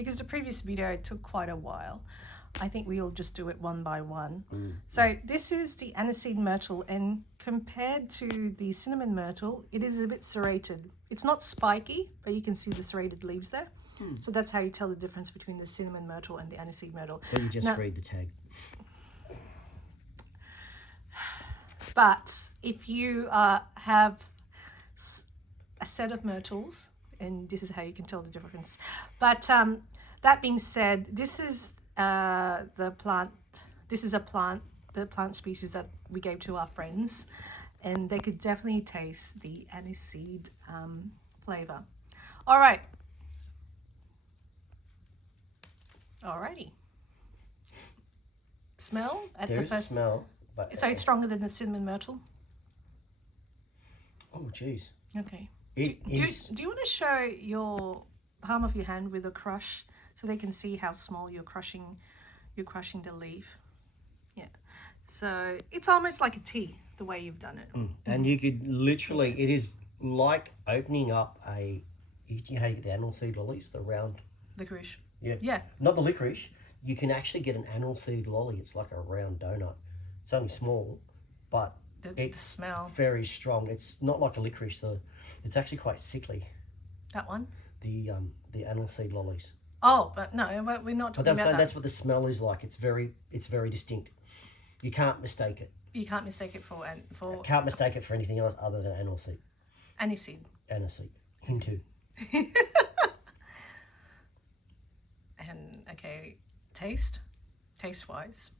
because the previous video took quite a while, I think we'll just do it one by one. So this is the Aniseed Myrtle, and compared to the cinnamon myrtle, it is a bit serrated. It's not spiky, but you can see the serrated leaves there. So that's how you tell the difference between the cinnamon myrtle and the Aniseed Myrtle. Or you just read the tag. But if you have a set of myrtles, and this is how you can tell the difference. But that being said, this is the plant. This is the plant species that we gave to our friends, and they could definitely taste the aniseed flavor. All right. Alrighty. Smell at There the is first. a smell, but So it's stronger than the cinnamon myrtle. oh, jeez. Okay. It is. Do you want to show your palm of your hand with a crush so they can see how small you're crushing the leaf? Yeah. So it's almost like a tea the way you've done it. And you could literally, it is like opening up you know how you get the aniseed lollies, the round. Licorice. Yeah. Yeah. Not the licorice. You can actually get an aniseed lolly. It's like a round donut. It's only small, but it's smell. very strong. It's not like a licorice though. It's actually quite sickly. That one? The aniseed lollies. Oh, but no, we're not talking about that. That's what the smell is like. It's very distinct. You can't mistake it. You can't mistake it for Can't mistake it for anything else other than aniseed. aniseed. Aniseed. Him too. And okay, taste-wise.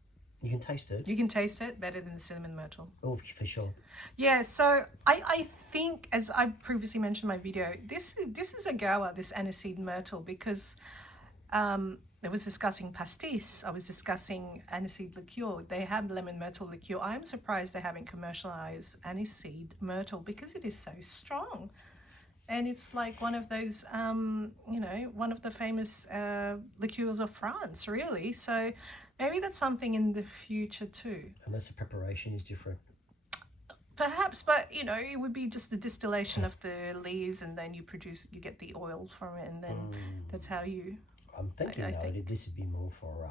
You can taste it. You can taste it better than the cinnamon myrtle. Oh, for sure. Yeah, so I think, as I previously mentioned in my video, this is a goer, this Aniseed Myrtle, because I was discussing pastis, I was discussing aniseed liqueur. They have lemon myrtle liqueur. I'm surprised they haven't commercialized Aniseed Myrtle because it is so strong. And it's like one of those, you know, one of the famous liqueurs of France, really. So maybe that's something in the future too. Unless the preparation is different. Perhaps, but you know, it would be just the distillation of the leaves, and then you get the oil from it, and then that's how you. I'm thinking this would be more for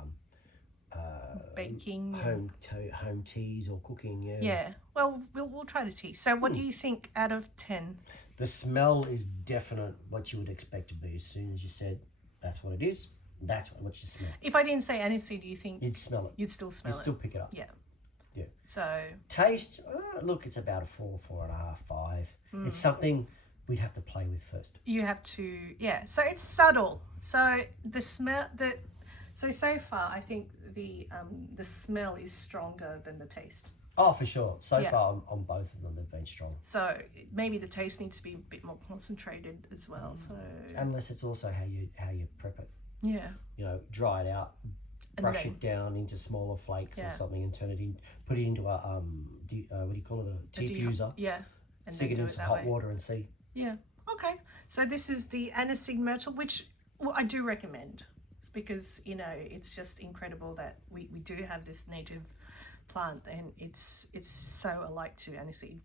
baking, home teas or cooking. Yeah. Yeah. Well, we'll try the tea. So, what do you think out of 10? The smell is definite. What you would expect to be. As soon as you said that's what it is, that's what you smell. If I didn't say aniseed, do you think You'd smell it. you'd still smell You'd it? still pick it up. Yeah. Yeah. So Taste, look, it's about a 4, 4.5, 5. It's something we'd have to play with first. you have to, yeah. So it's subtle. So the smell, so far, I think the smell is stronger than the taste. Oh, for sure. So Yeah. far on both of them, they've been strong. So maybe the taste needs to be a bit more concentrated as well. So Unless it's also how you prep it. yeah, You know, dry it out, And brush then- it down into smaller flakes Yeah. or something, and turn it in. Put it into a what do you call it? A diffuser. yeah, and Stick then it do in it some that hot way. water and see. Yeah. Okay. So this is the Aniseed Myrtle, which I do recommend. It's because, you know, it's just incredible that we do have this native plant, and it's so alike to aniseed.